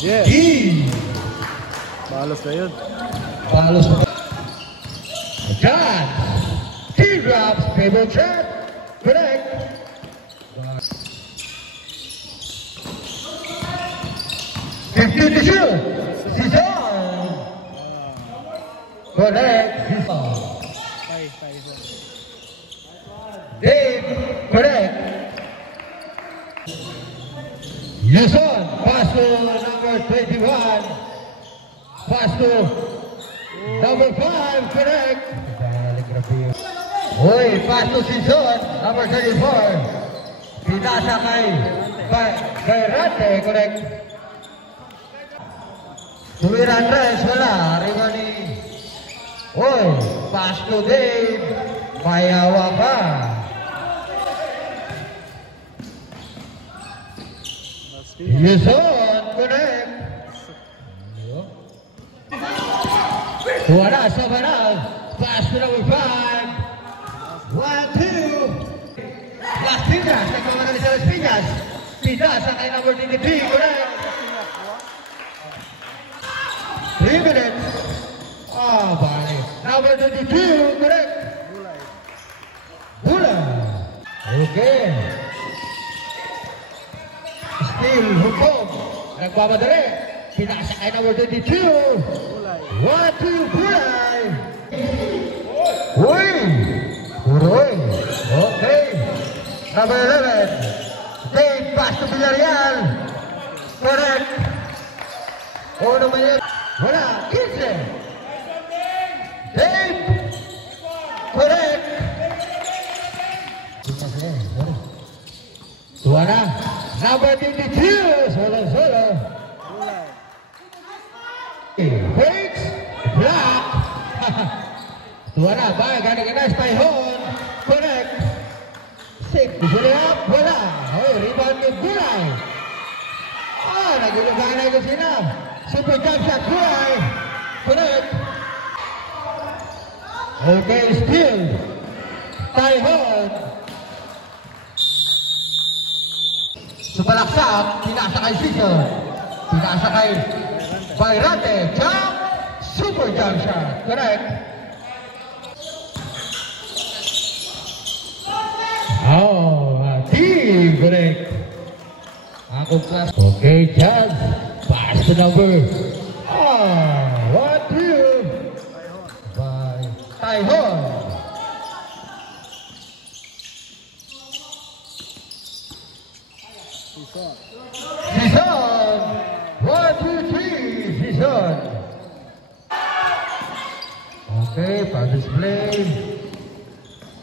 Yes. Balos na yun. Balos na. John. Teardrops. Table trap. Correct. Fifteen to shoot. Season. Correct. Dave. Correct. Yuson. Pass to number 21. Pass to number 5. Correct. Uy, pass to Season. Number 34. Pinasa kay Rante. Correct. Tumira Andres, wala. Arriba ni... Uy, pass to Dave. Mayawa pa. Yuson, correct. Wala, Sabanal. Pass to number 5. 1, 2. Las Piñas. Nagmamadali sa Las Piñas. Piñas sa kay number 23. Correct. 3 minutes. Ah, bali. Number 22. Correct. Bulay. Okay. Still, hukom. Nagmamadali. Pinasa kay number 22. 1, 2, Bulay. Uy! Uroy! Okay. Number 11. Dave, pass to Villarreal. Correct. O naman yan. Wala. 15. Dave. Correct. Tuwa na. Number 22. Solo. Fakes. Black. Tuwa na. Gana Spyhon. Correct. 6. Gusto up. Wala. Oh, rebound ni Bulay. Ah, nagulugana ito sila. Super jump shot. Bulay. Correct. Okay, still. Spyhon. Sumalaksak. Pinasa kay Season. Pinasa kay Bayrante. Jump. Super jump shot. Correct. Oh, correct. Akong class. Okay, Jazz. Pass to number 1, 2. By Taihon. Season. 1, 2, 3. Season. Okay, pass display.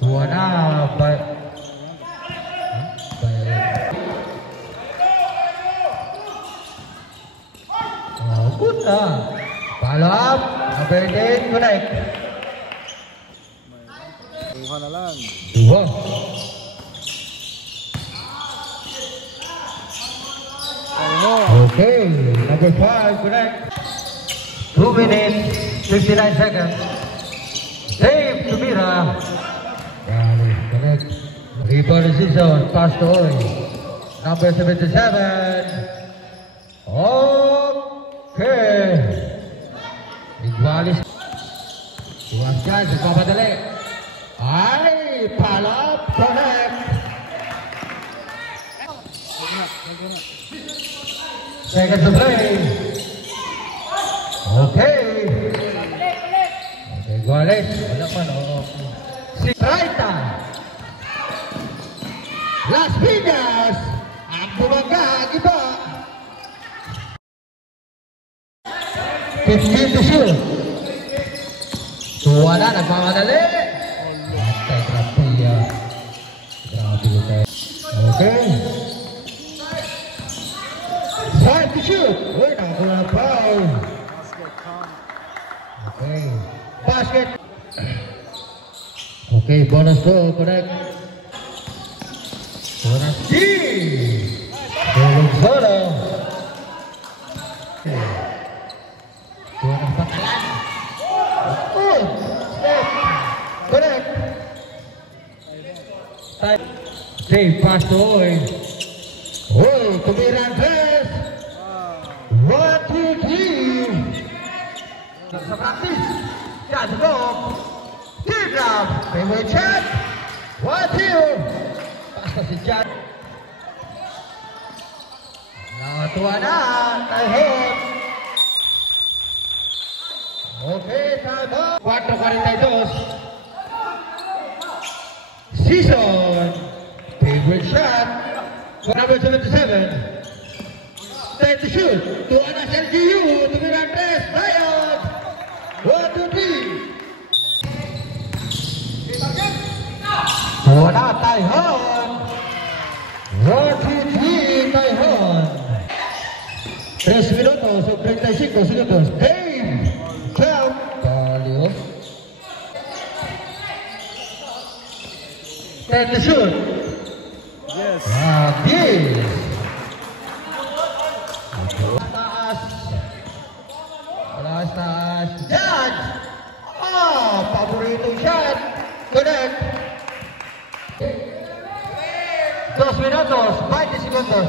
Tuwa na. Good na. Follow up. Number 10. Correct. Duha na lang. Duha. Okay. Number 5. Correct. 2 minutes. 59 seconds. Dave Tumira. Correct. Rebound Season. Pass to Oy. Number 77. Okay. Igualis. Iwas dyan. Nagpapadali. Ay! Palap. Correct. Second to play. Okay. Okay, Igualis. Wala man. Si Traita. Las Piñas. Ang bumangga. Iba. 15 to shoot. Tuwa na, nagmamadali. Okay. 5 to shoot. Uy, nakakuha na foul. Okay. Basket. Okay, bonus goal, correct. Bonus D. Solo. Tuwanang patalan. Oh! Correct. Dave, pass to Oy. Oy, tumira ang press. 1, Sa practice. Got to go. Teardrop. Favorite shot. 1-2. Basta si Jan. Natuwa na. Tahon. Okay, Tahon. 4:42. Season. Favorite shot. Number 77. Time to shoot. To Anas LGU. To Mirantes. Bayad. 1-2-3. Wala Tahon. 1-2-3 Tahon. 3 minutos o 35 segundos. Dave. Jump. Palio. Time to shoot. Yes. Yes. Taas. Judge. Paborito shot. Connect. 2 minutos, 20 segundos.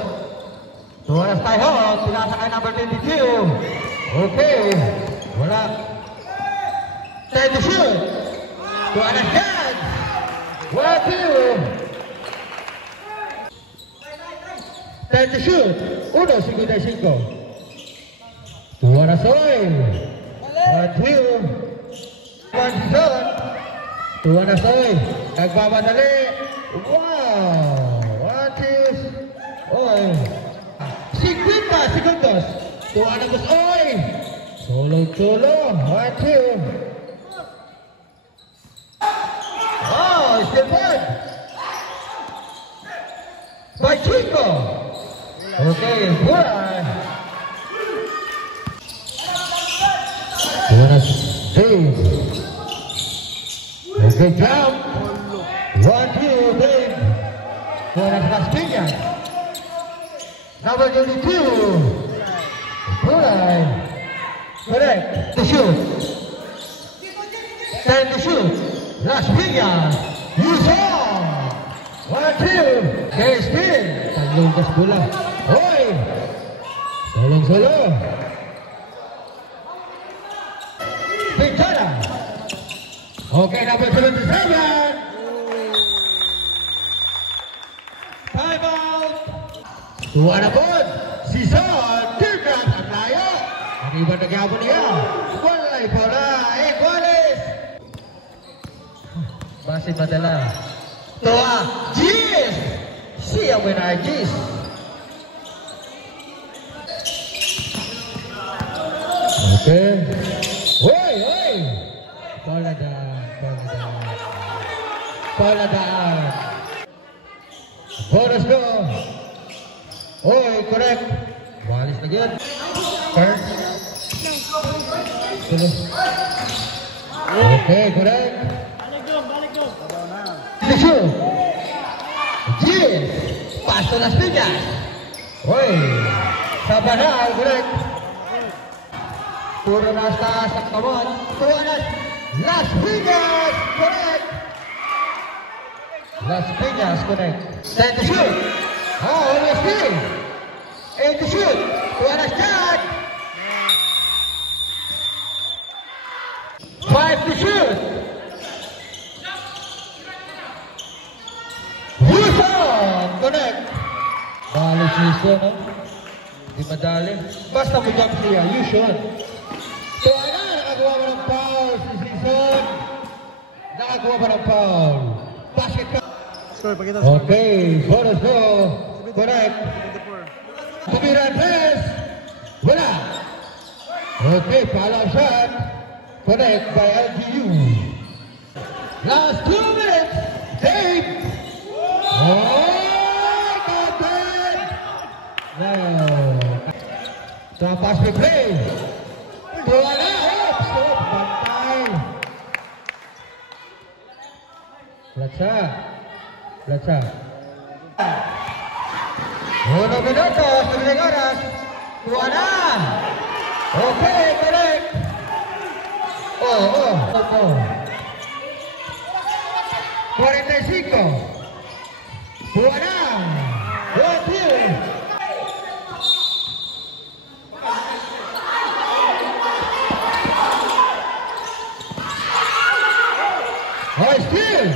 Tuwanas Tahon, sinasakay number 22. Okay. Wala. Time to shoot. Tuwanas Judge. 1-2. Time to shoot. 1:55. Tuwanas Oy. 1-2. 1-2. Tuwanas Oy. Nagmamadali. Wow. 1-2. Oy. 50 segundos. Tuwanas Oy. Solo. 1-2. Oh, still good. By Chico. Okay, good. Tuwanas Dave. Okay, jump. 1-2, Dave. Tuwanas Las Piñas. Number 22. Good. Correct. To shoot. Time to shoot. Las Piñas. Use on. 1-2. Okay, spin. Taglong gas bola. Hoy. Solo. Pinchara. Okay, number 77. Time out. Tuwa na po. Season. Teardrop ang layo. Ang iba nagyabon niya. Walay bola. Equalis. Masih madala. Tuwa. Gis. Siya winner. Gis. Okay. Oi. Paladaan. Bonus go. Oi, correct. Walis lagi. First. Okay, correct. Balik go. Tisu. Yes. Paso Las Piñas. Oi. Sabanal, correct. Puro nasa sa kamot. Tuwanas Las Piñas, correct. Las Piñas, correct. Time to shoot. Oh, almost in. 8 to shoot. Tuwanas shot. 5 to shoot. Houston, correct. Bali Houston, no? Di madali. Basta mo jump siya, Houston. Tuwanas, nakagawa mo ng foul si Houston. Nakagawa mo ng foul. Basket ka. Okay, bonus go. Correct. Tumira tres. Wala. Okay, follow shot. Correct by LGU. Last 2 minutes. Dave. Oh, got it. No. So, pass play. Tuwana. Oops. Bantay. Let's 1 minutos, 9 horas. Tuwana. Okay, correct. Oh. 45. Tuwana. 1-2. Oh, steal.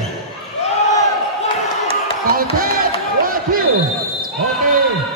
Counted. 1-2. Okay.